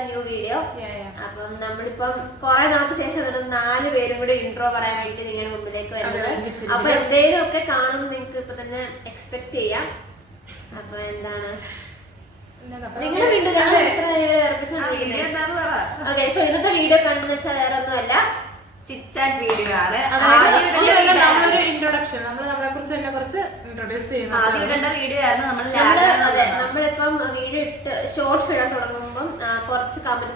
a new video. അപ്പം നമ്മളിപ്പം കുറെ നാൾക്ക് ശേഷം 4 പേരും കൂടി ഇൻട്രോ പറയാൻ വേണ്ടി നിങ്ങളുടെ മുമ്പിലേക്ക് വരുന്നത്. അപ്പൊ എന്തെങ്കിലും ഒക്കെ കാണും നിങ്ങൾക്ക് ഇപ്പൊ തന്നെ എക്സ്പെക്ട് ചെയ്യാം. അപ്പൊ എന്താണ് നിങ്ങളുടെ വീണ്ടും ഞങ്ങൾ എത്ര ഓക്കെ. സോ ഇന്നത്തെ വീഡിയോ കണ്ടെന്ന് വെച്ചാൽ വേറെ ഒന്നുമല്ല, ചിറ്റാറ്റ് വീഡിയോ ആണ്. നമ്മളൊരു ഇൻട്രൊഡക്ഷൻ നമ്മളെ കുറിച്ച് ഇൻട്രൊഡ്യൂസ് ചെയ്യുന്ന ആദ്യം ഇടേണ്ട വീഡിയോ ആയിരുന്നു. നമ്മളിപ്പം വീഡിയോ ഇട്ട് ഷോർട്സ് ഇടാൻ തുടങ്ങുമ്പം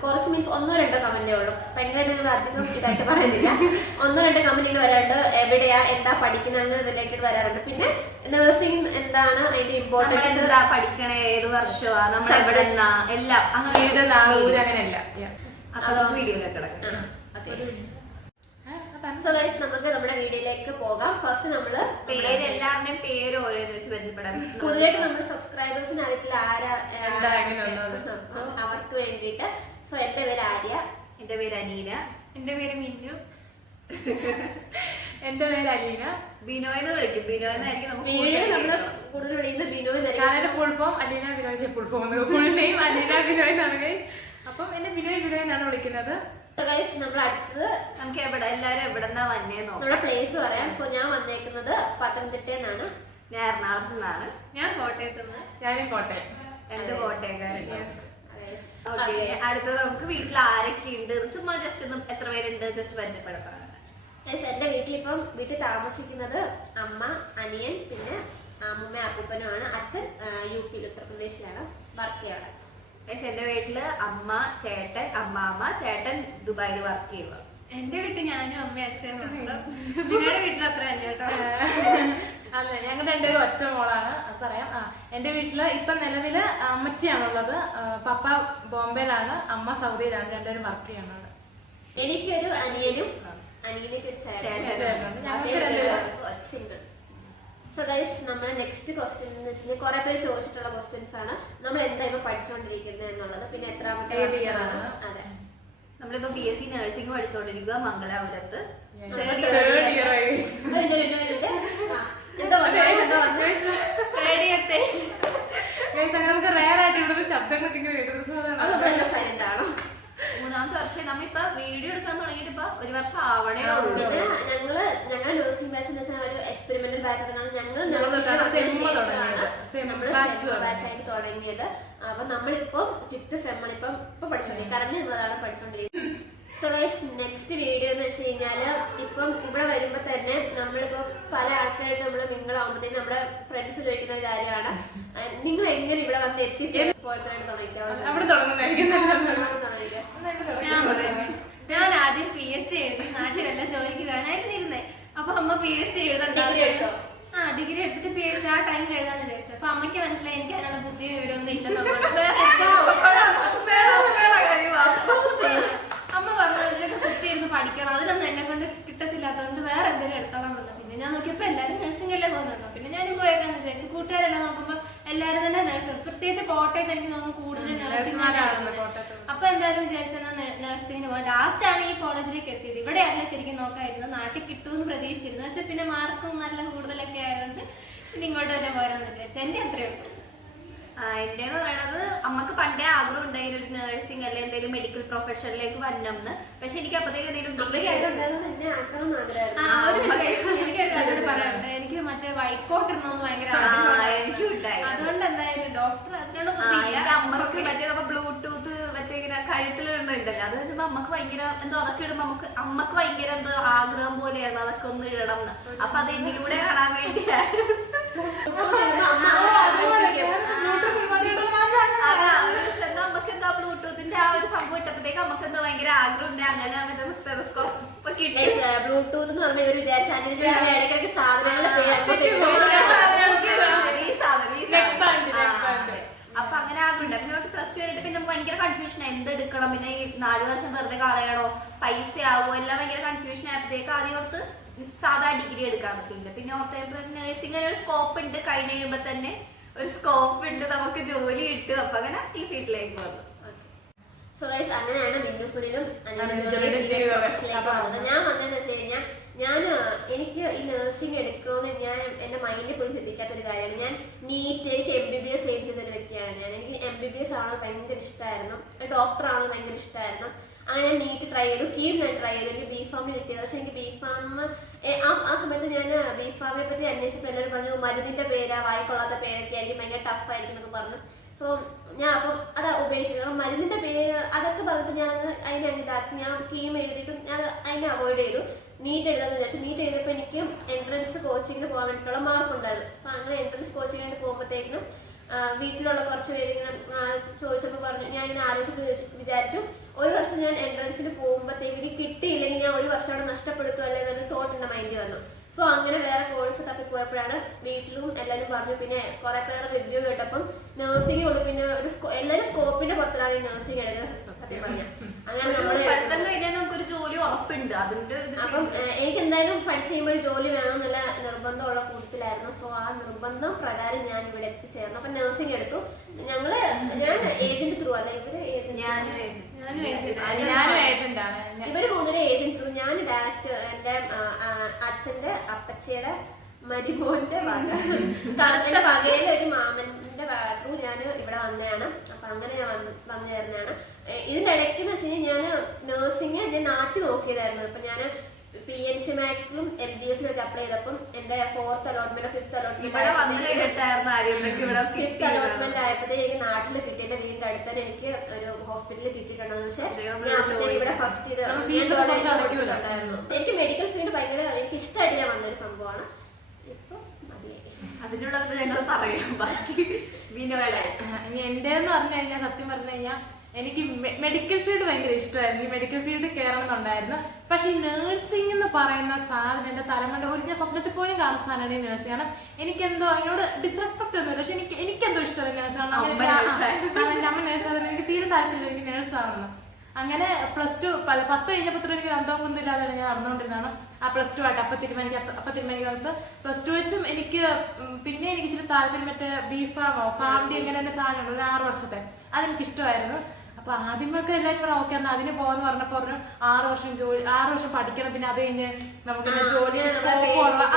കുറച്ച് മീൻസ് 1-2 കമന്റേ ഉള്ളൂ. ഭയങ്കരമായിട്ട് അധികം ഇതായിട്ട് പറയുന്നില്ല. 1-2 കമന്റുകൾ വരാറുണ്ട്. എവിടെയാ, എന്താ പഠിക്കുന്നത്, അങ്ങനെ റിലേറ്റഡ് വരാറുണ്ട്. പിന്നെ നഴ്സിംഗ് എന്താണ്, അതിന്റെ ഇമ്പോർട്ടൻസ്, എന്താ പഠിക്കണേ, ഏത് വർഷമാണ്, നമ്മൾ എവിടെ എല്ലാം അങ്ങനെയല്ല. അപ്പൊ നമുക്ക് വീഡിയോയിലേക്ക് കിടക്കാം. സോ ഗൈസ് നമുക്ക് നമ്മുടെ വീഡിയോയിലേക്ക് പോകാം. ഫസ്റ്റ് നമ്മള് എല്ലാവരുടെയും പേര് ഓരോന്ന് വെച്ച് പരിചയപ്പെടാം. പുതിയതായിട്ട് നമ്മുടെ സബ്സ്ക്രൈബേഴ്സിന് അറിയത്തില്ല അവർക്ക് വേണ്ടിയിട്ട്. സോ എന്റെ പേര് ആര്യ, എന്റെ പേര് അനീന, എന്റെ പേര് മിന്നു, എന്റെ പേര് അലീന. ബിനോയ് എന്ന് വിളിക്കും. ബിനോയ് എന്നായിരിക്കും നമുക്ക് വീഡിയോ നമ്മള് കൂടുതൽ വിളിക്കുന്നത് Binoy. Full form Aleena Binoy, full name Aleena Binoy എന്നാണ് ഗൈസ്. അപ്പം എന്നെ ബിനോയ് എന്നാണ് വിളിക്കുന്നത്. നമ്മൾ അടുത്തത് നമുക്ക് എല്ലാരും എവിടെന്നാ വന്നേന്നോ നമ്മുടെ പ്ലേസ് പറയാം. സോ ഞാൻ വന്നേക്കുന്നത് പത്തനംതിട്ടയിൽ നിന്നാണ്. ഞാൻ എറണാകുളത്ത് നിന്നാണ്. ഞാൻ കോട്ടയത്ത് നിന്ന്. ഞാനും കോട്ടയം. എന്റെ കോട്ടയക്കാരൻ. അടുത്തത് നമുക്ക് വീട്ടിൽ ആരൊക്കെ ഉണ്ട്, ചുമ്മാ ജസ്റ്റ് ഒന്ന് എത്ര പേരുണ്ട് ജസ്റ്റ് പരിചയപ്പെടാം. എന്റെ വീട്ടിൽ താമസിക്കുന്നത് അമ്മ, അനിയൻ, പിന്നെ അമ്മൂമ്മ അപ്പൂപ്പനുമാണ്. അച്ഛൻ UP ഉത്തർപ്രദേശിലാണ് വർക്ക് ചെയ്യാണ്. എന്റെ വീട്ടില് അമ്മ, ചേട്ടൻ, അമ്മാമ്മ. ചേട്ടൻ ദുബായിൽ വർക്ക് ചെയ്യുക. എന്റെ വീട്ടിൽ ഞാനും അമ്മയും അച്ഛനും. നിങ്ങളുടെ വീട്ടിൽ അത്ര തന്നെ കേട്ടോ. അല്ല, ഞങ്ങൾ രണ്ടുപേരും ഒറ്റ മോളാണ്. അത് പറയാം. എന്റെ വീട്ടില് ഇപ്പൊ നിലവില് അമ്മച്ചിയാണുള്ളത്. പപ്പ ബോംബെയിലാണ്, അമ്മ സൗദിയിലാണ്. രണ്ടുപേരും വർക്ക് ചെയ്യണത്. എനിക്കൊരു അനിയനും അനിയനൊരു സിംഗിൾ. സോ ഗൈസ്, നമ്മുടെ നെക്സ്റ്റ് ക്വസ്റ്റ്യൻ എന്ന് വെച്ചാൽ കുറെ പേര് ചോദിച്ചിട്ടുള്ള ക്വസ്റ്റ്യൻസ് ആണ്. നമ്മൾ എന്താ ഇപ്പൊ പഠിച്ചുകൊണ്ടിരിക്കുന്നത് എന്നുള്ളത്, പിന്നെ എത്രാമത്തെ വർഷമാണ്. അതെ, നമ്മളിപ്പോ BSc നഴ്സിംഗ് പഠിച്ചുകൊണ്ടിരിക്കുക മംഗലാപുരത്ത്. നമുക്ക് റയർ ആയിട്ട് ഇവിടെ ശബ്ദം എന്താണോ 3ാമത്തെ വർഷം. നമ്മിപ്പോ വീഡിയോ എടുക്കാൻ തുടങ്ങിയിട്ട് ഇപ്പൊ 1 വർഷം ആവണേ ഉള്ളൂ. പിന്നെ ഞങ്ങളുടെ നഴ്സിംഗ് ബാച്ച് എന്ന് വെച്ചാൽ ഒരു എക്സ്പെരിമെന്റൽ ബാച്ച് ആണ്. ഞങ്ങൾ ബാച്ചായിട്ട് തുടങ്ങിയത്. അപ്പൊ നമ്മളിപ്പോ 5th സെമ്മാണ് ഇപ്പൊ പഠിച്ചോണ്ടിരിക്കും. കറന്റ് നമ്മളതാണ് പഠിച്ചോണ്ടിരിക്കുന്നത്. സോ ഗൈസ്, നെക്സ്റ്റ് വീഡിയോ എന്ന് വെച്ച് കഴിഞ്ഞാല് ഇപ്പം ഇവിടെ വരുമ്പോ തന്നെ നമ്മളിപ്പോ പല ആൾക്കാരായിട്ട് നമ്മള് മിങ്കിളാവുമ്പോഴത്തേക്കും നമ്മുടെ ഫ്രണ്ട്സ് ചോദിക്കുന്ന ഒരു കാര്യമാണ്, നിങ്ങൾ എങ്ങനെ ഇവിടെ വന്ന് എത്തിച്ചേരും? ഞാൻ ആദ്യം PSc എഴുതി നാട്ടിൽ വല്ല ജോലിക്ക് വേണമായിരുന്നിരുന്നേ. അപ്പൊ അമ്മ PSc എഴുതാൻ ഡിഗ്രി എടുത്തിട്ട് PSc ആ ടൈമിൽ എഴുതാന്ന് വിചാരിച്ചു. അപ്പൊ അമ്മയ്ക്ക് മനസ്സിലായി എനിക്ക് അതിനുള്ള ബുദ്ധിയും വിവരമൊന്നും ഇല്ലെന്നുള്ളത്. അമ്മ പറഞ്ഞു ഇതിലൊക്കെ കുത്തിയിരുന്ന് പഠിക്കണം, അതിലൊന്നും എന്നെ കൊണ്ട് കിട്ടത്തില്ലാത്തതുകൊണ്ട് വേറെ എന്തെങ്കിലും എടുത്തോളാം. പിന്നെ ഞാൻ നോക്കിയപ്പോ എല്ലാരും നഴ്സിംഗ് അല്ലേ പോകുന്നുണ്ടോ, പിന്നെ ഞാനും പോയേക്കാന്ന് വിചാരിച്ചു. കൂട്ടുകാരെല്ലാം നോക്കുമ്പോ എല്ലാരും തന്നെ നഴ്സിംഗ്, പ്രത്യേകിച്ച് കോട്ടയത്ത് എനിക്ക് തോന്നുന്നു കൂടുതൽ നഴ്സിംഗാണ്. അപ്പൊ എന്തായാലും വിചാരിച്ചാൽ നഴ്സിംഗിന് പോകാൻ. ലാസ്റ്റ് ആണ് ഈ കോളേജിലേക്ക് എത്തിയത്. ഇവിടെയല്ല ശരിക്കും നോക്കായിരുന്നു, നാട്ടിൽ കിട്ടുമെന്ന് പ്രതീക്ഷിച്ചിരുന്നു. പക്ഷെ പിന്നെ മാർക്കും നല്ല കൂടുതലൊക്കെ ആയതുകൊണ്ട് പിന്നെ ഇങ്ങോട്ട് തന്നെ പോരാന്ന് വിചാരിച്ചു. എന്റെ അത്രയേ ഉള്ളൂ. എന്റെന്ന് പറയണത് അമ്മക്ക് പണ്ടേ ആഗ്രഹം ഉണ്ടായിരുന്നു ഒരു നഴ്സിംഗ് അല്ലെ എന്തെങ്കിലും മെഡിക്കൽ പ്രൊഫഷനിലേക്ക് വരണമെന്ന്. പക്ഷെ എനിക്ക് അപ്പത്തേക്ക് എന്തെങ്കിലും പറയാറുണ്ട്, എനിക്ക് മറ്റേ വൈക്കോട്ട് ഇടണമെന്ന് ഭയങ്കര എനിക്കും ഉണ്ടായി. അതുകൊണ്ട് എന്തായാലും ഡോക്ടർ അമ്മക്ക് മറ്റേ ബ്ലൂടൂത്ത് മറ്റേ ഇങ്ങനെ കഴുത്തിലിടുന്നുണ്ടല്ലോ, അത് വെച്ചപ്പോ അമ്മക്ക് ഭയങ്കര എന്തോ അതൊക്കെ ഇടുമ്പോ അമ്മക്ക് ഭയങ്കര എന്തോ ആഗ്രഹം പോലെയായിരുന്നു അതൊക്കെ ഒന്ന് ഇടണം എന്ന്. അപ്പൊ അത് എന്നിലൂടെ കാണാൻ വേണ്ടിയാണ്. നമുക്ക് എന്താ ബ്ലൂടൂത്തിന്റെ ആ ഒരു സംഭവം ഇട്ടപ്പോഴത്തേക്ക് നമുക്ക് എന്താ ഭയങ്കര ആഗ്രഹം ഉണ്ട്. അങ്ങനെ ബ്ലൂടൂത്ത് എന്ന് പറഞ്ഞ ഇവർ വിചാരിച്ച ഇടയ്ക്കിടയ്ക്ക് സാധനങ്ങളുടെ അപ്പൊ അങ്ങനെ ആഗ്രഹമുണ്ട്. പിന്നെ പ്ലസ് 2 കഴിഞ്ഞിട്ട് പിന്നെ ഭയങ്കര കൺഫ്യൂഷൻ, എന്തെടുക്കണം, പിന്നെ ഈ 4 വർഷം വെറുതെ കളയണോ, പൈസ ആവോ, എല്ലാം ഭയങ്കര കൺഫ്യൂഷൻ ആയപ്പോഴത്തേക്ക് ആദ്യം ഓർത്ത് സാധാ ഡിഗ്രി എടുക്കാൻ പറ്റില്ല. പിന്നെ ഓർത്തപ്പോ നഴ്സിംഗിന് ഒരു സ്കോപ്പ് ഉണ്ട്, കഴിഞ്ഞ് കഴിയുമ്പോ തന്നെ ഒരു സ്കോപ്പ് ഉണ്ട്, നമുക്ക് ജോലി കിട്ടും. അപ്പൊ അങ്ങനെ ഈ ഫീൽഡിലേക്ക് വന്നു. സോ ഗൈസ്, അങ്ങനെയാണ് ബിന്ദുഫുരിലും ഞാൻ വന്നതെന്ന് വെച്ച് കഴിഞ്ഞാൽ എനിക്ക് ഈ നഴ്സിംഗ് എടുക്കണമെന്ന് ഞാൻ എന്റെ മൈൻഡിൽ പോലും ചിന്തിക്കാത്തൊരു കാര്യമാണ്. ഞാൻ എനിക്ക് MBBS എയിം ചെയ്തൊരു വ്യക്തിയാണ് ഞാൻ. എനിക്ക് MBBS ആണോ ഭയങ്കര ഇഷ്ടമായിരുന്നു, ഡോക്ടർ ആണോ ഭയങ്കര ഇഷ്ടമായിരുന്നു. അങ്ങനെ ഞാൻ നീറ്റ് ട്രൈ ചെയ്തു, കീം ഞാൻ ട്രൈ ചെയ്തു. എനിക്ക് B.Pharm കിട്ടിയത്. പക്ഷെ എനിക്ക് B.Pharm ആ സമയത്ത് ഞാൻ B.Pharmനെ പറ്റി അന്വേഷിച്ചപ്പോൾ എല്ലാവരും പറഞ്ഞു മരുന്നിന്റെ പേരാ, വായിക്കൊള്ളാത്ത പേരൊക്കെ ആയിരിക്കും, ഭയങ്കര ടഫ് ആയിരിക്കും എന്നൊക്കെ പറഞ്ഞു. സോ ഞാൻ അപ്പം അത് ഉപേക്ഷിച്ചു. കാരണം മരുന്നിന്റെ പേര് അതൊക്കെ പറഞ്ഞപ്പോൾ ഞാൻ അതിനെ ഇതാക്കി. ഞാൻ കീം എഴുതിയിട്ടും ഞാൻ അതിനെ അവോയ്ഡ് ചെയ്തു. നീറ്റ് എഴുതാന്ന് വിചാരിച്ചു. നീറ്റ് എഴുതിയപ്പോൾ എനിക്ക് എൻട്രൻസ് കോച്ചിങ്ങിന് പോകാൻ വേണ്ടിയിട്ടുള്ള മാർക്ക് ഉണ്ടായിരുന്നു. അപ്പം അങ്ങനെ എൻട്രൻസ് കോച്ചിങ്ങിന് പോകുമ്പോഴത്തേക്കിനും വീട്ടിലുള്ള കുറച്ച് പേര് ഇങ്ങനെ ചോദിച്ചപ്പോൾ പറഞ്ഞു. ഞാൻ ഇങ്ങനെ വിചാരിച്ചു ഒരു വർഷം ഞാൻ എൻട്രൻസിന് പോകുമ്പോഴത്തേക്ക് കിട്ടിയില്ലെങ്കിൽ ഞാൻ ഒരു വർഷം അവിടെ നഷ്ടപ്പെടുത്തുമല്ലേ എന്നൊരു തോട്ട് എൻ്റെ മൈൻഡിൽ വന്നു. സോ അങ്ങനെ വേറെ കോഴ്സ് തപ്പിപ്പോയപ്പോഴാണ് വീട്ടിലും എല്ലാവരും പറഞ്ഞു. പിന്നെ കുറെ പേര് റിവ്യൂ കേട്ടപ്പം നഴ്സിംഗ് കൊണ്ട് പിന്നെ എല്ലാവരും സ്കോപ്പിന്റെ പുറത്താണ് ഈ നഴ്സിംഗ് എടുക്കുന്നത് സത്യം പറഞ്ഞാൽ. അങ്ങനെ നമുക്കൊരു ജോലി ഉറപ്പുണ്ട് അതിന്റെ. അപ്പം എനിക്ക് എന്തായാലും പഠിച്ചു കഴിയുമ്പോൾ ഒരു ജോലി വേണമെന്നുള്ള നിർബന്ധമുള്ള കൂട്ടത്തിലായിരുന്നു. സോ ആ നിർബന്ധം പ്രകാരം ഞാൻ ഇവിടെ എത്തിച്ചേർന്നു. അപ്പൊ നഴ്സിംഗ് എടുത്തു. ഞാൻ ഏജന്റ് ത്രൂ അല്ല, ഇവര് ഇവര് പോകുന്നൊരു ഏജന്റ് ത്രൂ. ഞാൻ ഡയറക്റ്റ് എന്റെ അച്ഛന്റെ അപ്പച്ചയുടെ മരുമോന്റെ എന്റെ വകയിലെ ഒരു മാമന്റെ ത്രൂ ഞാൻ ഇവിടെ വന്നതാണ്. അപ്പൊ അങ്ങനെ ഞാൻ വന്നു ചേർന്നതാണ്. ഇതിന്റെ ഇടയ്ക്ക് എന്ന് വെച്ച് കഴിഞ്ഞാൽ ഞാൻ നഴ്സിംഗ് ഞാൻ നാട്ടിൽ നോക്കിയതായിരുന്നു. അപ്പൊ ഞാൻ PNC മാറ്റിലും LDSലും ഒക്കെ അപ്ലൈ ചെയ്തപ്പം എന്റെ 4th അലോട്ട്മെന്റ് 5th അലോട്ട്മെന്റ് ആയപ്പോഴത്തേക്ക് എനിക്ക് നാട്ടിൽ കിട്ടി. എന്റെ വീടിന്റെ അടുത്ത് തന്നെ എനിക്ക് ഒരു ഹോസ്പിറ്റലിൽ കിട്ടിയിട്ടുണ്ടായിരുന്നു. പക്ഷെ ഞാൻ അപ്പോഴത്തേക്ക് ഇവിടെ ഫസ്റ്റ് ചെയ്തിട്ടുണ്ടായിരുന്നു. എനിക്ക് മെഡിക്കൽ ഫീൽഡ് ഭയങ്കര എനിക്ക് ഇഷ്ടമായിട്ട് ഞാൻ വന്നൊരു സംഭവമാണ്. ഇപ്പൊ അതിനുള്ളത് ഞങ്ങൾ പറയാം. ബാക്കി എന്റെന്ന് പറഞ്ഞു കഴിഞ്ഞാൽ സത്യം പറഞ്ഞു കഴിഞ്ഞാൽ എനിക്ക് മെഡിക്കൽ ഫീൽഡ് ഭയങ്കര ഇഷ്ടമായിരുന്നു. ഈ മെഡിക്കൽ ഫീൽഡ് കയറണമെന്നുണ്ടായിരുന്നു. പക്ഷെ ഈ നഴ്സിംഗ് എന്ന് പറയുന്ന സാധനം എന്റെ തലമുണ്ട ഒരു ഞാൻ സ്വപ്നത്തിൽ പോലും കാണുന്ന സാധനമാണ് ഈ നഴ്സിംഗ്. കാരണം എനിക്കെന്തോ അതിനോട് ഡിസ്റെസ്പെക്ട് ഒന്നുമില്ല. പക്ഷെ എനിക്കെന്തോ ഇഷ്ടമല്ല നഴ്സാണ്. എന്റെ അമ്മ നഴ്സാണ്. എനിക്ക് തീരെ താല്പര്യമില്ല എനിക്ക് നഴ്സാണെന്ന്. അങ്ങനെ +2 10 കഴിഞ്ഞപ്പോൾ എനിക്ക് അന്തവും കുന്തില്ലാതെ ഞാൻ നടന്നുകൊണ്ടിരുന്നതാണ്. ആ +2 ആയിട്ട് അപ്പം തിരുമണിക്ക് +2 വെച്ചും എനിക്ക് പിന്നെ എനിക്ക് ഇച്ചിരി താല്പര്യം മറ്റേ B.Pharm ഫാമിലി എങ്ങനെ എന്റെ സാധനം ഒരു 6 വർഷത്തെ അതെനിക്ക് ഇഷ്ടമായിരുന്നു. അപ്പൊ ആദ്യമൊക്കെ എല്ലാവരും കൂടെ ഓക്കെ എന്നാൽ അതിന് പോകാന്ന് പറഞ്ഞപ്പോൾ പറഞ്ഞു 6 വർഷം പഠിക്കണം, പിന്നെ അത് കഴിഞ്ഞ് നമുക്ക് ജോലി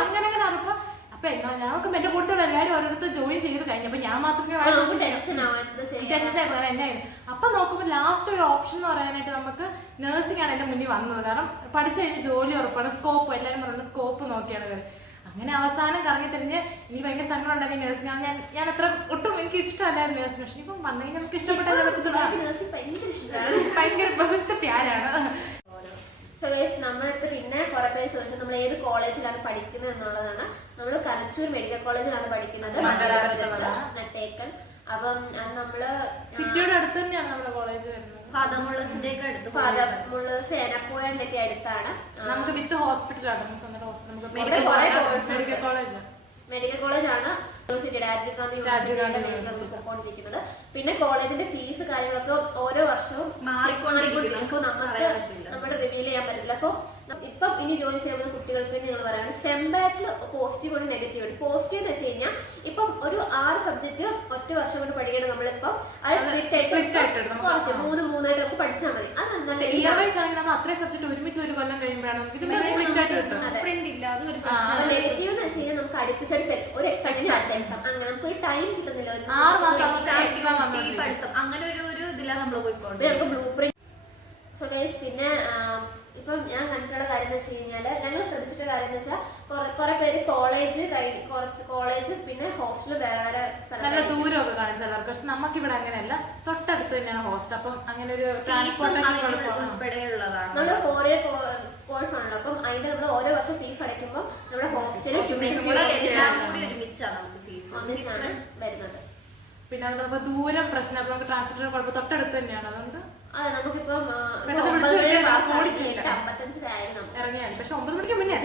അങ്ങനെ അറിയപ്പോ അപ്പൊ എന്നാ ഞങ്ങൾക്ക് എന്റെ കൂടുതൽ എല്ലാവരും ഓരോരുത്തർ ജോയിൻ ചെയ്ത് കഴിഞ്ഞപ്പോ ഞാൻ മാത്രമേ ടെൻഷനായി എന്നായിരുന്നു. അപ്പൊ നോക്കുമ്പോൾ ലാസ്റ്റ് ഒരു ഓപ്ഷൻ എന്ന് പറയാനായിട്ട് നമുക്ക് നഴ്സിംഗ് ആണ് എന്റെ മുന്നിൽ വന്നത്. കാരണം പഠിച്ചു കഴിഞ്ഞ് ജോലി ഉറപ്പാണ്, സ്കോപ്പ് എല്ലാവരും പറയുന്നത് സ്കോപ്പ് നോക്കിയാണ്. അങ്ങനെ അവസാനം കറങ്ങി തിരിഞ്ഞ് എനിക്ക് ഭയങ്കര സങ്കടം ഉണ്ടാക്കി നഴ്സിംഗ് ആണ്. ഞാൻ അത്ര ഒട്ടും എനിക്ക് ഇഷ്ടമല്ലായിരുന്നു നഴ്സിംഗ്. പക്ഷെ ഇപ്പം വന്നു കഴിഞ്ഞാൽ നമുക്ക് ഇഷ്ടപ്പെട്ടല്ലേ പറ്റത്തുള്ളൂ. ഭയങ്കര ബഹുത്ത പ്യാരാണ്. സോ ഗൈസ് നമ്മളടുത്ത് പിന്നെ കുറെ പേര് ചോദിച്ചത് നമ്മൾ ഏത് കോളേജിലാണ് പഠിക്കുന്നത് എന്നുള്ളതാണ്. നമ്മൾ കനച്ചൂർ മെഡിക്കൽ കോളേജിലാണ് പഠിക്കുന്നത്, നട്ടേക്കൽ. അപ്പം നമ്മള് സിറ്റിയുടെ അടുത്ത് തന്നെയാണ് നമ്മുടെ കോളേജ് വരുന്നത്. ഫാദർ മുള്ളേഴ്സിന്റെ ഒക്കെ അടുത്ത്, ഫാദർ മുള്ളേഴ്സ് എനപ്പോയന്റെ ഒക്കെ അടുത്താണ്. നമുക്ക് വിത്ത് ഹോസ്പിറ്റലാണ് മെഡിക്കൽ കോളേജ്. മെഡിക്കൽ കോളേജാണ് യൂണിവേഴ്സിറ്റി രാജീവ് ഗാന്ധി പോയിക്കൊണ്ടിരിക്കുന്നത്. പിന്നെ കോളേജിന്റെ ഫീസ് കാര്യങ്ങളൊക്കെ ഓരോ വർഷവും മാറിക്കൊണ്ടിരിക്കുന്നു. സോ നമുക്ക് നമ്മുടെ റിവീൽ ചെയ്യാൻ പറ്റില്ല. സോ ഇപ്പം ഇനി ജോയിൻ ചെയ്യുന്ന കുട്ടികൾക്ക് ഞങ്ങൾ പറയുന്നത് സെം ബാച്ചിൽ പോസിറ്റീവ് ഉണ്ട്, നെഗറ്റീവ് ഉണ്ട്. പോസിറ്റീവ് എന്ന് വെച്ച് കഴിഞ്ഞാൽ ഇപ്പം ഒരു 6 സബ്ജക്ട് ഒറ്റ വർഷം കൊണ്ട് പഠിക്കണം. നമ്മളിപ്പം അത് സ്പ്ലിറ്റ് ആയിട്ട് കുറച്ച് 3-3 നമുക്ക് പഠിച്ചാൽ മതി. അത് നമ്മൾ അത്രയും സബ്ജക്ട് ഒരുമിച്ച് ഒരു കൊല്ലം കഴിയുമ്പോഴാണ് നെഗറ്റീവ് എന്ന് വെച്ച് കഴിഞ്ഞാൽ നമുക്ക് അടുപ്പിച്ചടുപ്പ് ഒരു എക്സാമിന് അടുത്ത എക്സാം അങ്ങനെ നമുക്ക് ഒരു ടൈം കിട്ടുന്നില്ല. 6 മാസം പഠിത്തം അങ്ങനെ ഒരു ഇതിലാണ് നമ്മൾ പോയിക്കൊണ്ട് നമുക്ക് ബ്ലൂ പ്രിന്റ്. സോ ഗൈസ് പിന്നെ ഇപ്പം ഞാൻ കണ്ടിട്ടുള്ള കാര്യം എന്ന് വെച്ച് കഴിഞ്ഞാല് ഞങ്ങൾ ശ്രദ്ധിച്ചിട്ട കാര്യം എന്ന് വെച്ചാൽ കുറെ പേര് കോളേജ് പിന്നെ ഹോസ്റ്റൽ വേറെ നല്ല ദൂരമൊക്കെ കാണിച്ചവർക്ക്. പക്ഷെ നമുക്ക് ഇവിടെ അങ്ങനെയല്ല, തൊട്ടടുത്ത് തന്നെയാണ് ഹോസ്റ്റൽ. അപ്പം അങ്ങനെ ഒരു ഉൾപ്പെടെയുള്ളതാണ്. നമ്മുടെ 4 year കോഴ്സ് ആണല്ലോ. അപ്പം അതിന്റെ നമ്മൾ ഓരോ വർഷം ഫീസ് അടയ്ക്കുമ്പോൾ നമ്മുടെ ഹോസ്റ്റലിൽ ഒന്നിച്ചാണ് വരുന്നത്. പിന്നെ നമുക്ക് ദൂരം പ്രശ്നം, നമുക്ക് ട്രാൻസ്പോർട്ടിന് കുഴപ്പം തൊട്ടടുത്ത് തന്നെയാണ്. അതുകൊണ്ട് അതെ നമുക്കിപ്പം 55 ഇറങ്ങിയാൽ പക്ഷെ 9 മണിക്ക് മുന്നേ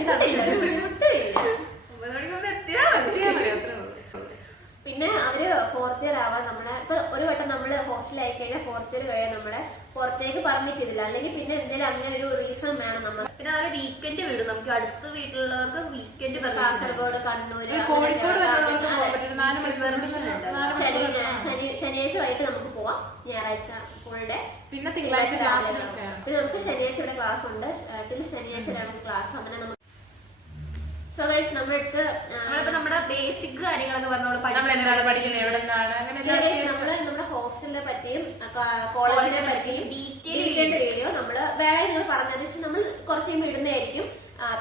പിന്നെ അവര് 4th year ആവാൻ നമ്മളെ ഇപ്പൊ ഒരു വട്ടം നമ്മള് ഹോസ്റ്റലായി കഴിഞ്ഞാൽ 4th year കഴിയാൻ നമ്മളെ പുറത്തേക്ക് പെർമിറ്റ് ചെയ്തില്ല. അല്ലെങ്കിൽ പിന്നെ എന്തെങ്കിലും അങ്ങനെ ഒരു റീസൺ വേണം. നമ്മൾ പിന്നെ അതുപോലെ വീക്കെൻഡ് വിടും. നമുക്ക് അടുത്ത വീട്ടിലുള്ളവർക്ക് വീക്കെൻഡ് കാസർഗോഡ്, കണ്ണൂര്, ശനിയാഴ്ച വൈകിട്ട് നമുക്ക് പോവാം. ഞായറാഴ്ച ഫുൾ ഡേ. പിന്നെ തിങ്കളാഴ്ച പിന്നെ നമുക്ക് ശനിയാഴ്ച ഇവിടെ ക്ലാസ് ഉണ്ട്. ശനിയാഴ്ച നമുക്ക് ക്ലാസ്. അങ്ങനെ നമുക്ക് സോ ഗൈസ് നമ്മുടെ അടുത്ത് നമ്മളിപ്പോ നമ്മുടെ ബേസിക് കാര്യങ്ങളൊക്കെ പറഞ്ഞ നമ്മൾ എന്താണ് പഠിക്കുന്നത്, എവിടെ നിന്നാണ്, അങ്ങനെ നമ്മള് നമ്മുടെ ഹോസ്റ്റലിനെ പറ്റിയും കോളേജിനെ പറ്റിയും ഡീറ്റെയിൽഡ് വീഡിയോ നമ്മള് വേറെ നിങ്ങൾ പറഞ്ഞത് നമ്മൾ കുറച്ച് കഴിയുമ്പോൾ ഇടുന്നതായിരിക്കും.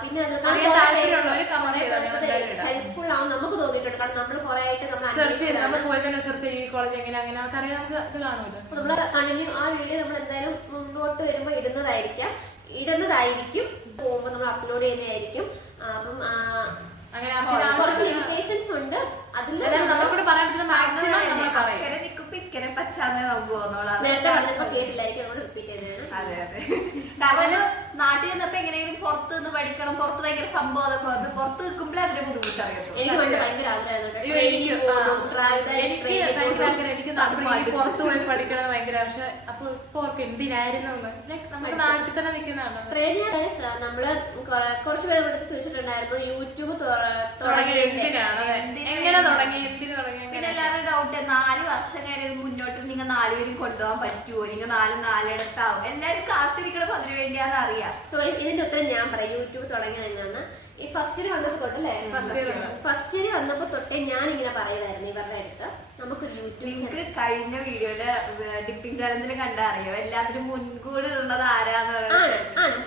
പിന്നെ ഹെൽപ്ഫുൾ ആവും നമുക്ക് തോന്നിയിട്ടുണ്ട്. കാരണം നമ്മൾ കുറെ ആയിട്ട് നമ്മള് കണ്ടിന്യൂ ആ വീഡിയോ നമ്മൾ എന്തായാലും മുന്നോട്ട് വരുമ്പോ ഇടുന്നതായിരിക്കും പോകുമ്പോ നമ്മൾ അപ്ലോഡ് ചെയ്യുന്നതായിരിക്കും. അപ്പം കുറച്ച് ലിമിറ്റേഷൻസ് ഉണ്ട്. അതിൽ നേരത്തെ പറഞ്ഞപ്പോ കേട്ടില്ലായിരിക്കും, അതുകൊണ്ട് റിപ്പീറ്റ് ചെയ്തതാണ്. കാരണം നാട്ടിൽ നിന്നപ്പോ എങ്ങനെയും പുറത്ത് നിന്ന് പഠിക്കണം, പുറത്ത് ഭയങ്കര സംഭവം അതൊക്കെ വന്നു പുറത്ത് നിൽക്കുമ്പോഴേ അതിന്റെ ബുദ്ധിമുട്ട് അറിയാം. എനിക്ക് പണ്ട് ഭയങ്കര എനിക്ക് പുറത്ത് പോയി പഠിക്കണം ഭയങ്കര. പക്ഷെ അപ്പൊ ഇപ്പൊ ഓർക്ക് എന്തിനായിരുന്നു നമ്മുടെ നാട്ടിൽ തന്നെ നിൽക്കുന്നതാണ്. നമ്മള് കുറച്ച് പേര് എടുത്ത് ചോദിച്ചിട്ടുണ്ടായിരുന്നു യൂട്യൂബ് തുടങ്ങി എന്തിനാണ്, എങ്ങനെ തുടങ്ങി, എന്തിനു തുടങ്ങി. പിന്നെ എല്ലാവരും ഡൗട്ട് 4 വർഷം കഴിഞ്ഞ് മുന്നോട്ട് നിങ്ങൾ 4 പേരും കൊണ്ടുപോകാൻ പറ്റുമോ, നിങ്ങൾ 4 എല്ലാരും കാത്തിരിക്കണം അതിനു വേണ്ടിയാന്ന് അറിയാം. സോ ഇതിന്റെ ഉത്തരം ഞാൻ പറയാം. യൂട്യൂബ് തുടങ്ങിയത് എന്നാണ് ഈ ഫസ്റ്റ് ഇയർ വന്നപ്പോ തൊട്ടല്ലേ, ഫസ്റ്റ് ഇയർ വന്നപ്പോ തൊട്ടേ ഞാൻ ഇങ്ങനെ പറയുമായിരുന്നു ഇവരുടെ അടുത്ത് നമുക്കൊരു യൂട്യൂബ്. നിങ്ങൾക്ക് കഴിഞ്ഞ വീഡിയോയില് ഡിപ്പിംഗ് ചാലഞ്ചിൽ കണ്ടാ അറിയോ എല്ലാത്തിനും മുൻകൂടി ഇടുന്നത് ആരാന്ന് ആണ്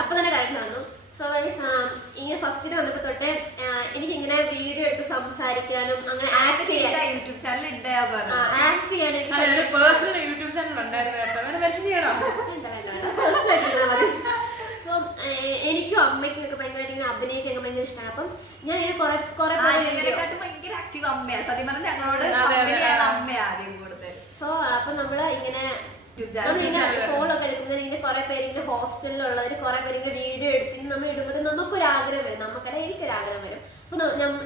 അപ്പൊ തന്നെ കറക്റ്റ് വന്നു. സോ ഇങ്ങനെ ഫസ്റ്റ് ഇയർ വന്നപ്പോ തൊട്ടേ എനിക്കിങ്ങനെ വീഡിയോ എടുത്ത് സംസാരിക്കാനും അങ്ങനെ ആക്ട് ചെയ്യാൻ യൂട്യൂബ് ചാനൽ ആക്ട് ചെയ്യാൻ യൂട്യൂബ് ചാനൽ ഉണ്ടായിരുന്നു. സോ എനിക്കും അമ്മയ്ക്കും ഒക്കെ ഭയങ്കരമായിട്ട് ഇങ്ങനെ അഭിനയിക്കൊക്കെ ഭയങ്കര ഇഷ്ടമാണ്. അപ്പം ഞാൻ ഇങ്ങനെ കുറെ ഭയങ്കര ആക്റ്റീവ് അമ്മയാണ് സത്യം പറഞ്ഞാൽ ഞങ്ങളോട് അമ്മയാണ് ആദ്യം കൂടുതൽ. സോ അപ്പൊ നമ്മള് ഇങ്ങനെ ഫോണൊക്കെ എടുക്കുന്നത് ഇങ്ങനെ കുറെ പേര് ഇങ്ങനെ ഹോസ്റ്റലിലുള്ളവര് കുറെ പേര് ഇങ്ങനെ വീഡിയോ എടുത്തിട്ട് നമ്മൾ ഇടുമ്പോൾ നമുക്കൊരാഗ്രഹം വരും, നമുക്കറിയാം എനിക്കൊരാഗ്രഹം വരും. അപ്പൊ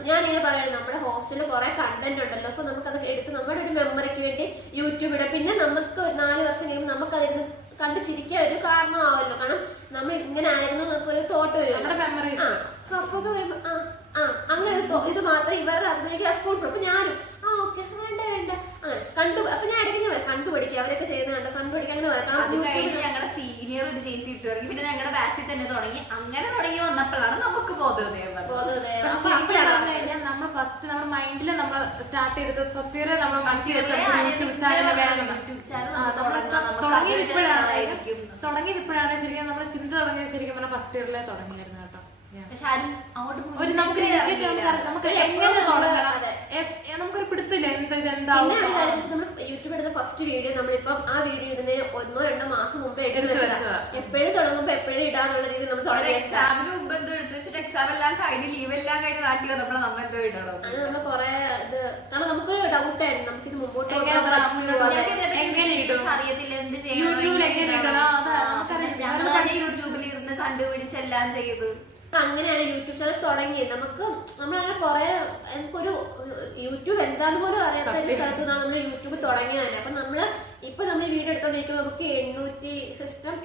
ഞാൻ ഇങ്ങനെ പറയുന്നത് നമ്മുടെ ഹോസ്റ്റലിൽ കുറെ കണ്ടന്റ് ഉണ്ടല്ലോ, സോ നമുക്കത് എടുത്ത് നമ്മുടെ ഒരു മെമ്മറിക്ക് വേണ്ടി യൂട്യൂബ് ഇടാം. പിന്നെ നമുക്ക് 4 വർഷം കഴിയുമ്പോൾ നമുക്കതിരുന്ന് കണ്ട് ചിരിക്കാൻ ഒരു കാരണമാവല്ലോ. കാരണം നമ്മൾ ഇങ്ങനെ ആയിരുന്നു നമുക്ക് ഒരു തോട്ട് വരും നമ്മുടെ മെമ്മറി. സോ അപ്പൊ വരുമ്പോ അങ്ങനെ ഇത് മാത്രം ഇവരുടെ അതിലേക്ക് റെസ്പോൺസ്. അപ്പൊ ഞാനും ഓക്കെ വേണ്ട അങ്ങനെ അപ്പൊ ഞാൻ ഇടയ്ക്ക് കണ്ടുപിടിക്കുക അവരൊക്കെ ചെയ്യുന്ന കണ്ടുപിടിക്കാൻ അങ്ങനെ പറയാം. ഞങ്ങളുടെ സീനിയർ ഒരു ചേച്ചി ഇട്ട് തുടങ്ങി, പിന്നെ ഞങ്ങളുടെ ബാച്ചിൽ തന്നെ തുടങ്ങി. അങ്ങനെ തുടങ്ങി വന്നപ്പോഴാണ് നമുക്ക് ബോധോദയം. നമ്മൾ ഫസ്റ്റ് നമ്മുടെ മൈൻഡിൽ നമ്മൾ സ്റ്റാർട്ട് ചെയ്തത് ഫസ്റ്റ് ഇയർ നമ്മൾ മനസ്സിൽ യൂട്യൂബ് ചാനൽ തുടങ്ങിയപ്പോഴാണ് ശരിക്കും നമ്മുടെ ചിന്ത തുടങ്ങിയത്. ശരിക്കും പറഞ്ഞാൽ ഫസ്റ്റ് ഇയറിലെ തുടങ്ങിയായിരുന്നു കേട്ടോ. നമുക്കൊരു പിടുത്തില്ല യൂട്യൂബ് ഇടുന്ന ഫസ്റ്റ് വീഡിയോ നമ്മളിപ്പം ആ വീഡിയോ ഇടുന്ന 1-2 മാസം മുമ്പ് എപ്പോഴും തുടങ്ങുമ്പോ എപ്പോഴും ഇടാന്നുള്ള രീതി നമ്മൾ എക്സാമിന് മുമ്പ് എന്തോ എടുത്തു വെച്ചിട്ട് എക്സാം എല്ലാം കഴിഞ്ഞ് ലീവ് എല്ലാം കഴിഞ്ഞ് നാട്ടിൽ വന്നപ്പോൾ നമ്മൾ എന്തോ ഇടണം. അത് നമ്മൾ കൊറേ ഇത് കാരണം നമുക്കൊരു ഡൗട്ടായിരുന്നു നമുക്കിത് മുമ്പോട്ട് അറിയത്തില്ല എന്ത് ചെയ്യണം, യൂട്യൂബിൽ ഇരുന്ന് കണ്ടുപിടിച്ച് എല്ലാം ചെയ്ത് അങ്ങനെയാണ് യൂട്യൂബ് ചാനൽ തുടങ്ങിയത്. നമ്മളങ്ങനെ കുറെ എനിക്കൊരു യൂട്യൂബ് എന്താന്ന് പോലും അറിയാത്ത ഒരു സ്ഥലത്തു നിന്നാണ് നമ്മൾ യൂട്യൂബ് തുടങ്ങിയത് തന്നെ. അപ്പൊ നമ്മൾ വീഡിയോ എടുത്തോണ്ടിരിക്കുമ്പോൾ നമുക്ക് 807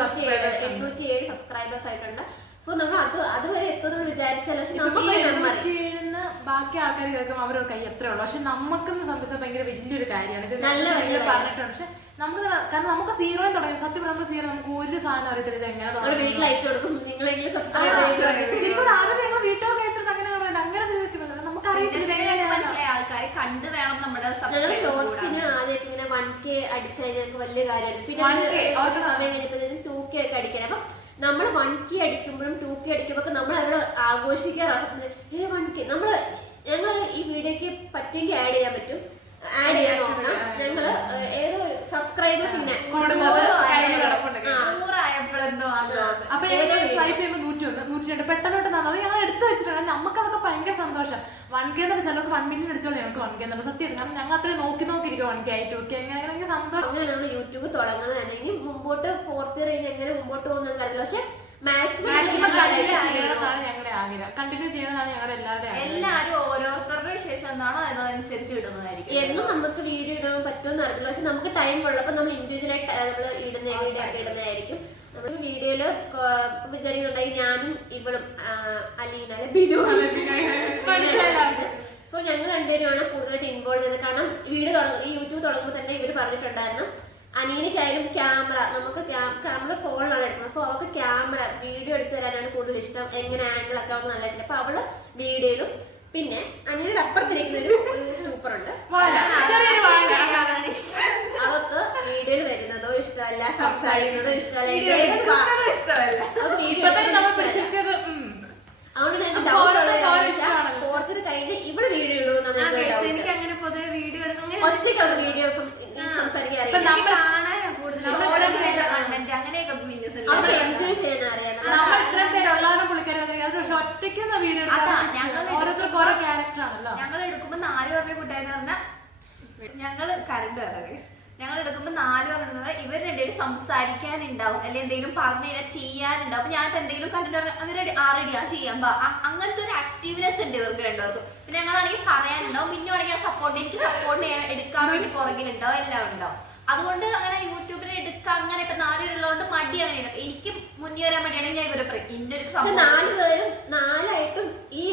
സബ്സ്ക്രൈബേഴ്സ് ആയിട്ടുണ്ട്. സോ നമ്മൾ അതുവരെ എത്തുമെന്ന് വിചാരിച്ചാൽ പക്ഷെ നമുക്ക് ബാക്കി ആൾക്കാർ കേൾക്കുമ്പോൾ അവരുടെ കൈ എത്രയേ ഉള്ളൂ. പക്ഷെ നമുക്കെന്ന് സംബന്ധിച്ചാൽ ഭയങ്കര വലിയൊരു കാര്യമാണ് ഇത്. നല്ല പറഞ്ഞിട്ടുണ്ട്. പക്ഷെ നമുക്ക് കാരണം നമുക്ക് സീറോയും തുടങ്ങി സത്യം നമ്മൾ സീറോ നമുക്ക് ഒരു സാധനം അറിയത്തില്ല എങ്ങനെ വീട്ടിൽ അയച്ചു കൊടുക്കും നിങ്ങളെങ്കിലും ശരിക്കും ആദ്യം ഞങ്ങൾ വീട്ടുകാർക്ക് അയച്ചിട്ട് അങ്ങനെ നമുക്ക് മനസ്സിലായ ആൾക്കാരെ കണ്ട് വേണം നമ്മുടെ ഷോർട്സിന് ആദ്യമൊക്കെ ഇങ്ങനെ 1K അടിച്ചു കഴിഞ്ഞാൽ വലിയ കാര്യമാണ്. പിന്നെ അവർക്ക് സമയം കഴിഞ്ഞപ്പോൾ 2K ഒക്കെ അടിക്കാൻ. അപ്പം നമ്മൾ 1K അടിക്കുമ്പോഴും 2K അടിക്കുമ്പോൾ നമ്മൾ അവിടെ ആഘോഷിക്കാറാണ് 1K. ഞങ്ങൾ ഈ വീഡിയോക്ക് പറ്റുമെങ്കിൽ ആഡ് ചെയ്യാൻ പറ്റും, ആഡ് ചെയ്യാൻ നോക്കണം. ഞങ്ങള് ഏതോ സബ്സ്ക്രൈബേഴ്സ് അപ്പൊ സ്വൈപ്പ് ചെയ്യുമ്പോൾ 101, 102 പെട്ടെന്നോട്ട് ഞങ്ങൾ എടുത്തു വെച്ചിട്ടുണ്ട്. നമുക്കതൊക്കെ ഭയങ്കര സന്തോഷം. 1K എന്ന് ചിലർക്ക് 1 മില്യൺ അടിച്ചാൽ ഞങ്ങൾക്ക് 1K എന്നുള്ള സത്യം. കാരണം ഞങ്ങൾ അത്രയും നോക്കിയിരിക്കും 1K 2K അങ്ങനെ ഭയങ്കര സന്തോഷം. അങ്ങനെയാണ് നമ്മൾ യൂട്യൂബ് തുടങ്ങുന്നത് തന്നെ. ഇനി മുമ്പോട്ട് 4th ഇയർ കഴിഞ്ഞ് എങ്ങനെ മുമ്പോട്ട് പോകുന്ന കാര്യമില്ല. പക്ഷെ മാക്സിമം ഞങ്ങളുടെ ആഗ്രഹം കണ്ടിന്യൂ ചെയ്യണമെന്നാണ് ഞങ്ങളുടെ എല്ലാവരും ഓരോരുത്തരുടെ വിശേഷം എന്താണോ അതനുസരിച്ച് ഇടുന്നതായിരിക്കും. എന്നും നമുക്ക് വീഡിയോ ഇടാൻ പറ്റുമെന്ന് അറിയില്ല. പക്ഷെ നമുക്ക് ടൈം ഉള്ളപ്പോൾ നമ്മൾ ഇൻഡിവിജ്വൽ ആയിട്ട് നമ്മൾ വീഡിയോ ഒക്കെ ഇടുന്നതായിരിക്കും. നമ്മൾ വീഡിയോയില് വിചാരിക്കുന്നുണ്ടെങ്കിൽ ഞാനും ഇവളും അലീന ബിനു സോ ഞങ്ങൾ രണ്ടുപേരുമാണ് കൂടുതലായിട്ട് ഇൻവോൾവ് ചെയ്യുന്നത്. കാരണം ഈ യൂട്യൂബ് തുടങ്ങുമ്പോൾ തന്നെ ഇവർ പറഞ്ഞിട്ടുണ്ടായിരുന്നു അനിയനിക്കായാലും ക്യാമറ, നമുക്ക് ക്യാമറ ഫോണിലാണ് എടുക്കുന്നത്. സോ അവൾക്ക് ക്യാമറ വീഡിയോ എടുത്തു തരാനാണ് കൂടുതൽ ഇഷ്ടം. എങ്ങനെ ആംഗിൾ ഒക്കെ അവൾക്ക് നല്ലതായിട്ടുണ്ട്. അപ്പൊ അവള് വീഡിയോയിലും, പിന്നെ അനിയനുടെ അപ്പുറത്തിരിക്കുന്ന ഒരു സൂപ്പർ ഉണ്ട്, അവക്ക് വീഡിയോയിൽ വരുന്നതോ ഇഷ്ടമല്ല, സംസാരിക്കുന്നതോ ഇഷ്ടമല്ല, അതുകൊണ്ട് ഞങ്ങൾക്ക് ഡൗട്ട് പുറത്തിന് കഴിഞ്ഞ് ഇവിടെ വീഡിയോ ഇടുമെന്നാണ്. എനിക്ക് അങ്ങനെ പൊതുവെ വീഡിയോ ഒറ്റയ്ക്കാണ് വീഡിയോ സംസാരിക്കാൻ അറിയാം, എൻജോയ് ചെയ്യാൻ അറിയാം. ഞങ്ങൾ എടുക്കുമ്പോ 4 പേരുടെ കൂട്ടായെന്ന് പറഞ്ഞാൽ ഞങ്ങൾ കറണ്ട് വേറെ ഞങ്ങൾ എടുക്കുമ്പോൾ 4 പേർ ഇവർ രണ്ടുപേരും സംസാരിക്കാനുണ്ടാവും, അല്ലെങ്കിൽ എന്തെങ്കിലും പറഞ്ഞു കഴിഞ്ഞാൽ ചെയ്യാനുണ്ടാവും. അപ്പൊ ഞാനിപ്പോ എന്തെങ്കിലും കണ്ടിട്ട് അവരുടെ ആറടിയാ ചെയ്യാൻ അങ്ങനത്തെ ഒരു ആക്റ്റീവ്നെസ് ഉണ്ട് ഇവർക്ക് രണ്ടുപേർക്കും. പിന്നെ ഞങ്ങളാണെങ്കിൽ പറയാനുണ്ടാവും, പിന്നെ വേണമെങ്കിൽ എനിക്ക് സപ്പോർട്ട് ചെയ്യാൻ എടുക്കാൻ വേണ്ടി പുറകിലുണ്ടാവും, എല്ലാം ഉണ്ടാവും. അതുകൊണ്ട് അങ്ങനെ യൂട്യൂബിൽ എടുക്കാൻ അങ്ങനെ ഇപ്പൊ 4 പേരുള്ളതുകൊണ്ട് മടി അങ്ങനെയാണ്. എനിക്ക് മുന്നേ വരാൻ വേണ്ടിയാണെങ്കിൽ ഞാൻ ഇവരെ പറയും ഇന്റെ ഒരു 4 പേരും 4ആയിട്ടും ഈ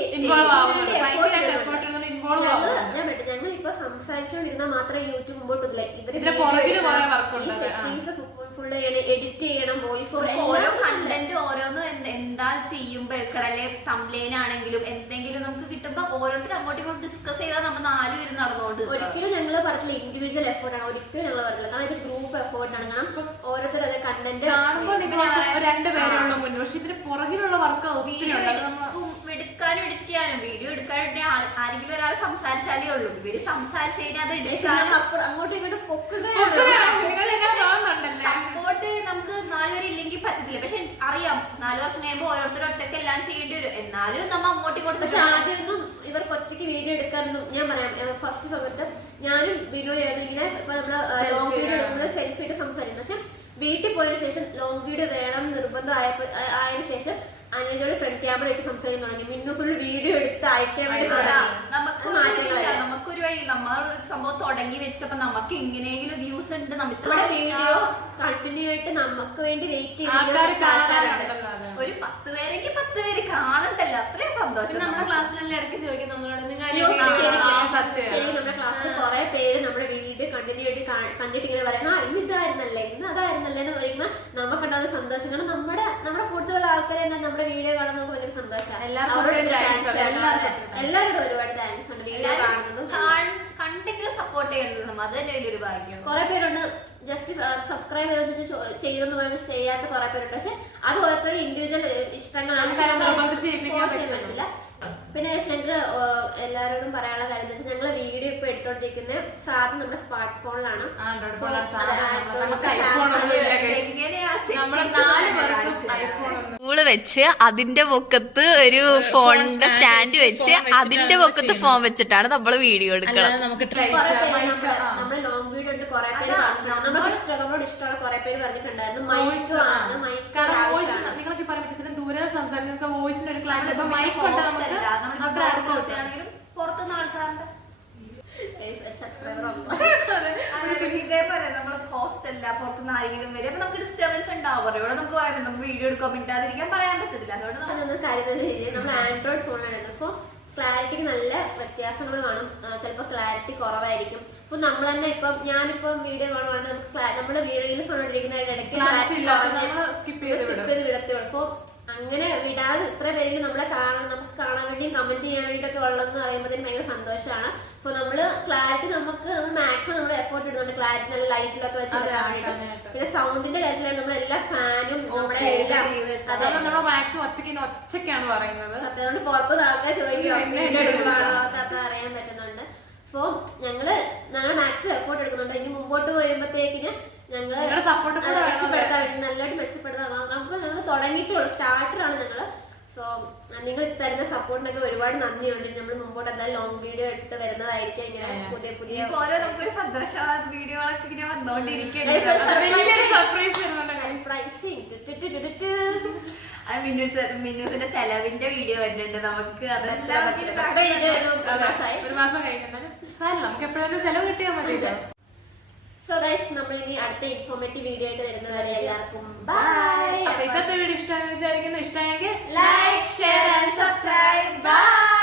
ഞങ്ങൾ ഇപ്പൊ സംസാരിച്ചോണ്ടിരുന്നാൽ മാത്രമേ യൂട്യൂബ് മുമ്പോട്ട് വരില്ല. ഇവര് ഫുള്ള് എഡിറ്റ് ചെയ്യണം, വോയിസ് ഓരോ കണ്ടന്റ് ഓരോന്ന് എന്താ ചെയ്യുമ്പോ അല്ലെ തംബ്ലെയിൻ ആണെങ്കിലും എന്തെങ്കിലും നമുക്ക് കിട്ടുമ്പോ ഓരോരുത്തരും അങ്ങോട്ടും ഇങ്ങോട്ടും ഡിസ്കസ് ചെയ്താൽ നമ്മൾ 4 പേര് നടന്നുകൊണ്ട് ഒരിക്കലും ഞങ്ങൾ പറഞ്ഞില്ല ഇൻഡിവിജ്വൽ എഫേർട്ട് ആണ്, ഒരിക്കലും ഞങ്ങൾ പറഞ്ഞില്ല. കാരണം ഇത് ഗ്രൂപ്പ് എഫേർട്ട് ആണ്. കാരണം ഓരോരുത്തരും അതേ കണ്ടന്റ് കാണുമ്പോൾ 2 പേരുള്ള മുന്നേ, പക്ഷെ ഇതിന് പുറകിലുള്ള വർക്ക് എടുക്കാനും എഡിറ്റ് ചെയ്യാനും വീഡിയോ എടുക്കാനും ആരെങ്കിലും ഒരാൾ സംസാരിച്ചാലേ ഉള്ളൂ. ഇവര് സംസാരിച്ചു കഴിഞ്ഞാൽ അത് എടുക്കാനും അങ്ങോട്ടും ഇങ്ങോട്ടും സപ്പോർട്ട് നമുക്ക് 4 പേര് ഇല്ലെങ്കിൽ പറ്റത്തില്ല. പക്ഷെ അറിയാം 4 വർഷം കഴിയുമ്പോൾ ഓരോരുത്തരും ഒറ്റയ്ക്ക് എല്ലാം ചെയ്യേണ്ടി വരും. എന്നാലും നമ്മ അങ്ങോട്ടും ഇങ്ങോട്ടും. പക്ഷെ ആദ്യമൊന്നും ഇവർക്ക് ഒറ്റയ്ക്ക് വീഡിയോ എടുക്കാനൊന്നും ഞാൻ പറയാം. ഫസ്റ്റ് സമയത്ത് ഞാനും വീഡിയോ ആയിരുന്നു ഇങ്ങനെ ഇപ്പൊ നമ്മള് ലോങ് വീഡിയോ എടുക്കുന്നത് സെൽഫി ഇട്ട് സംസാരിക്കും. പക്ഷെ വീട്ടിൽ പോയതിനു ശേഷം ലോങ് വീഡിയോ വേണം നിർബന്ധം ആയതിനു ശേഷം അനിയനോട് ഫ്രണ്ട് ക്യാമറ ഇട്ട് സംസാരിക്കാൻ തുടങ്ങി. മിന്നു ഫുൾ വീഡിയോ എടുത്ത് അയക്കാൻ വേണ്ടി നമുക്കൊരു വഴി നമ്മൾ സംഭവം തുടങ്ങി വെച്ചപ്പോ നമുക്ക് എങ്ങനെയെങ്കിലും വ്യൂസ് ഉണ്ട്. നമ്മുടെ വീഡിയോ കണ്ടിന്യൂ ആയിട്ട് നമുക്ക് വേണ്ടി വെയിറ്റ് ചെയ്ത് ആൾക്കാരുണ്ട്. ഒരു 10 പേരെങ്കിൽ 10 പേര് കാണണ്ടല്ലോ, അത്രയും സന്തോഷം. നമ്മുടെ ക്ലാസ്സിലെല്ലാം ഇടയ്ക്ക് ചോദിക്കും നമ്മളോട് ശരി. നമ്മുടെ ക്ലാസ്സിൽ കുറെ പേര് നമ്മുടെ വീഡിയോ കണ്ടിന്യൂ ആയിട്ട് കണ്ടിട്ട് ഇങ്ങനെ പറയാം, ഇന്ന് ഇതായിരുന്നല്ലേ, ഇന്ന് അതായിരുന്നല്ലേ എന്ന് പറയുമ്പോ നമുക്കുണ്ടാകുന്ന സന്തോഷം. കാരണം നമ്മുടെ കൂടുതലുള്ള ആൾക്കാരെ തന്നെ നമ്മുടെ വീഡിയോ കാണുമ്പോൾ നമുക്ക് ഭയങ്കര സന്തോഷമാണ്. എല്ലാവരോടും ഒരുപാട് താങ്ക്സ് ഉണ്ട്. വീഡിയോ കാണുന്നതും കണ്ടെങ്കിലും സപ്പോർട്ട് ചെയ്യുന്നതും അത് തന്നെ വലിയൊരു ഭാഗ്യം. കുറെ പേരുണ്ട് ജസ്റ്റ് സബ്സ്ക്രൈബ് ചെയ്തെന്ന് പറയുമ്പോൾ ചെയ്യാത്ത കുറെ പേരുണ്ട്. പക്ഷെ അത് ഓരോരുത്തരുടെ ഇൻഡിവിജ്വൽ ഇഷ്ടങ്ങളാണ്, പറ്റില്ല. പിന്നെ ഞങ്ങൾക്ക് എല്ലാവരോടും പറയാനുള്ള കാര്യം എന്ന് വെച്ചാൽ ഞങ്ങളെ വീഡിയോ ഇപ്പൊ എടുത്തോണ്ടിരിക്കുന്ന സാധനം നമ്മുടെ സ്മാർട്ട് ഫോണിലാണ്. സ്കൂള് വെച്ച് അതിന്റെ പൊക്കത്ത് ഒരു ഫോണിന്റെ സ്റ്റാൻഡ് വെച്ച് അതിന്റെ പൊക്കത്ത് ഫോൺ വെച്ചിട്ടാണ് നമ്മള് വീഡിയോ എടുക്കുന്നത്. നമ്മള് ലോങ് വീഡിയോ ഉണ്ട് കുറെ പേര് നമ്മളോട് ഇഷ്ടമുള്ള കുറെ പേര് പറഞ്ഞിട്ടുണ്ടായിരുന്നു. മൈക്ക് ആണ്, നിങ്ങൾക്ക് പറയാൻ പറ്റുന്ന ദൂരെ സംസാരിക്കുന്ന വോയിസിന്റെ ഒരു ക്ലാരിറ്റി മൈക്ക് പുറത്തുനിന്ന് ആൾക്കാരുടെ ഇതേപോലെ നമ്മള് ഹോസ്റ്റലില്ല, പുറത്തുനിന്ന് ആരെങ്കിലും വരും അപ്പൊ നമുക്ക് ഡിസ്റ്റർബൻസ് ഉണ്ടാവും. ഇവിടെ നമുക്ക് പറയാൻ നമുക്ക് വീഡിയോ എടുക്കാൻ മിണ്ടാതിരിക്കാൻ പറയാൻ പറ്റത്തില്ല. അതുകൊണ്ട് കാര്യം നമ്മൾ ആൻഡ്രോയിഡ് ഫോണിലാണ്. സോ ക്ലാരിറ്റിക്ക് നല്ല വ്യത്യാസങ്ങൾ കാണും. ചിലപ്പോൾ ക്ലാരിറ്റി കുറവായിരിക്കും. അപ്പൊ നമ്മൾ തന്നെ ഇപ്പം ഞാനിപ്പം വീഡിയോ കാണുവാണെങ്കിൽ നമുക്ക് നമ്മുടെ വീഡിയോയിൽ കണ്ടോണ്ടിരിക്കുന്നതിന്റെ ഇടയ്ക്ക് സ്കിപ്പ് ചെയ്ത് വിടത്തേ ഉള്ളൂ. സോ അങ്ങനെ വിടാതെ ഇത്ര പേരിൽ നമുക്ക് കാണാൻ വേണ്ടിയും കമന്റ് ചെയ്യാൻ വേണ്ടിയിട്ടൊക്കെ ഉള്ളതെന്ന് പറയുമ്പോൾ ഭയങ്കര സന്തോഷമാണ്. സോ നമ്മള് ക്ലാരിറ്റി നമ്മൾ മാക്സിമം നമ്മൾ എഫോർട്ട് ഇടുന്നുണ്ട്. ക്ലാരിറ്റി നല്ല ലൈറ്റിലൊക്കെ വെച്ച് വേണ്ടിയിട്ട്. പിന്നെ സൗണ്ടിന്റെ കാര്യത്തിലാണ് നമ്മൾ എല്ലാ ഫാനും നമ്മുടെ എല്ലാം ഒച്ചക്കാണ് പറയുന്നത്. അതുകൊണ്ട് പുറത്തുനിന്ന് ആൾക്കാർ ചോദിക്കും അവർക്ക് അറിയാൻ പറ്റുന്നുണ്ട്. സോ ഞങ്ങള് മാക്സിമം എഫോർട്ട് എടുക്കുന്നുണ്ട്. ഇനി മുമ്പോട്ട് വരുമ്പോഴത്തേക്കിന് ഞങ്ങള് മെച്ചപ്പെടുത്താൻ വേണ്ടി നല്ലതായിട്ട് മെച്ചപ്പെടുത്താൻ അപ്പൊ ഞങ്ങൾ തുടങ്ങിയിട്ടുള്ളൂ, സ്റ്റാർട്ടറാണ് ഞങ്ങള്. സോ നിങ്ങൾ തരുന്ന സപ്പോർട്ടിനൊക്കെ ഒരുപാട് നന്ദിയുണ്ട്. നമ്മൾ മുമ്പോട്ട് എന്തായാലും ലോങ് വീഡിയോ ഇട്ട് വരുന്നതായിരിക്കും. ഇങ്ങനെ പുതിയ നമുക്കൊരു സന്തോഷമായ വീഡിയോകളൊക്കെ ഇങ്ങനെ വന്നോണ്ടിരിക്കും. മിന്നൂസിന്റെ ചെലവിന്റെ വീഡിയോ വരുന്നുണ്ട് നമുക്ക്. അതെല്ലാം ഒരു മാസം കഴിക്കുന്നത് നമുക്ക് എപ്പോഴാണ് ചെലവ് കിട്ടിയാൽ മതിയല്ലോ. സോ ഗൈസ് നമ്മൾ ഇനി അടുത്ത ഇൻഫോർമേറ്റീവ് വീഡിയോ ആയിട്ട് വരുന്നവരെ എല്ലാവർക്കും ബൈ. ഇന്നത്തെ വീഡിയോ ഇഷ്ടമാണെന്ന് വിചാരിക്കുന്നു. ഇഷ്ടമായെങ്കിൽ like, share and subscribe. By.